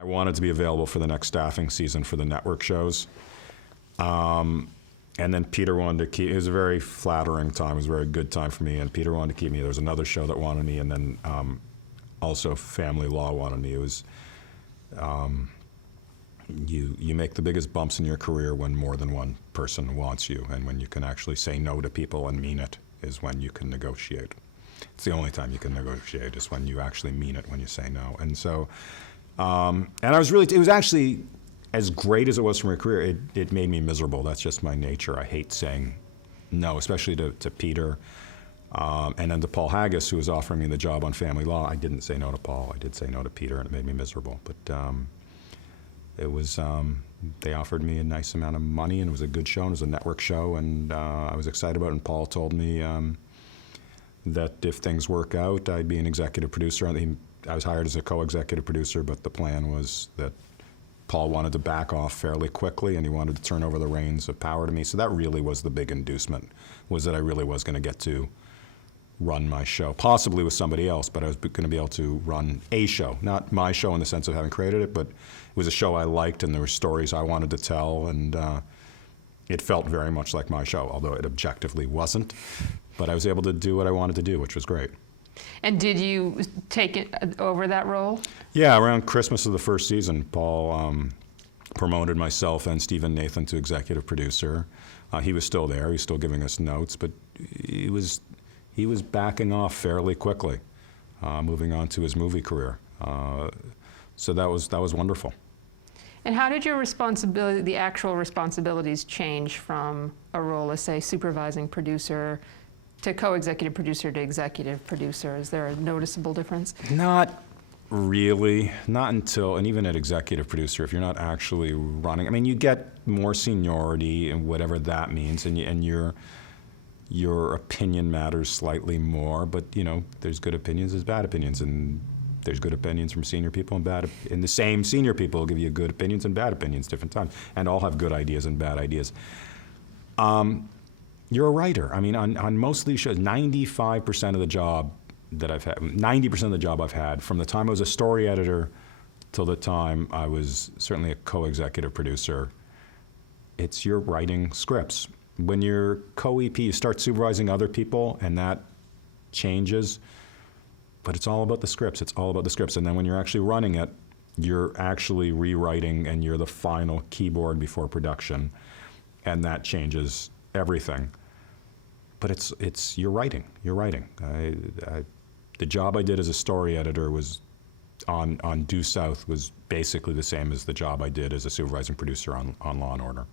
I wanted to be available for the next staffing season for the network shows. And then Peter wanted to keep, it was a very flattering time, it was a very good time for me, and Peter wanted to keep me. There was another show that wanted me, and then also Family Law wanted me. It was, you make the biggest bumps in your career when more than one person wants you, and when you can actually say no to people and mean it is when you can negotiate. It's the only time you can negotiate, is when you actually mean it, when you say no. And so, and I was really, it was actually, as great as it was for my career, it made me miserable. That's just my nature. I hate saying no, especially to Peter. And then to Paul Haggis, who was offering me the job on Family Law. I didn't say no to Paul. I did say no to Peter, and it made me miserable. But it was, they offered me a nice amount of money, and it was a good show, and it was a network show, and I was excited about it. And Paul told me that if things work out, I'd be an executive producer. I was hired as a co-executive producer, but the plan was that Paul wanted to back off fairly quickly, and he wanted to turn over the reins of power to me. So that really was the big inducement, was that I really was going to get to run my show, possibly with somebody else, but I was going to be able to run a show. Not my show in the sense of having created it, but it was a show I liked, and there were stories I wanted to tell, and it felt very much like my show, although it objectively wasn't. But I was able to do what I wanted to do, which was great. And did you take it over that role? Yeah, around Christmas of the first season, Paul promoted myself and Stephen Nathan to executive producer. He was still there, he was still giving us notes, but he was backing off fairly quickly, moving on to his movie career. So that was wonderful. And how did your responsibility, the actual responsibilities, change from a role as, say, supervising producer to co-executive producer to executive producer? Is there a noticeable difference? Not really, not until, and even at executive producer, if you're not actually running, I mean, you get more seniority and whatever that means, and your opinion matters slightly more, but you know, there's good opinions, there's bad opinions, and there's good opinions from senior people and bad, and the same senior people will give you good opinions and bad opinions different times, and all have good ideas and bad ideas. You're a writer. I mean, on most of these shows, 95% of the job that I've had, 90% of the job I've had, from the time I was a story editor till the time I was certainly a co-executive producer, it's you're writing scripts. When you're co-EP, you start supervising other people, and that changes, but it's all about the scripts. It's all about the scripts. And then when you're actually running it, you're actually rewriting, and you're the final keyboard before production, and that changes everything. But it's you're writing. You're writing. The job I did as a story editor was on Due South was basically the same as the job I did as a supervising producer on Law and Order.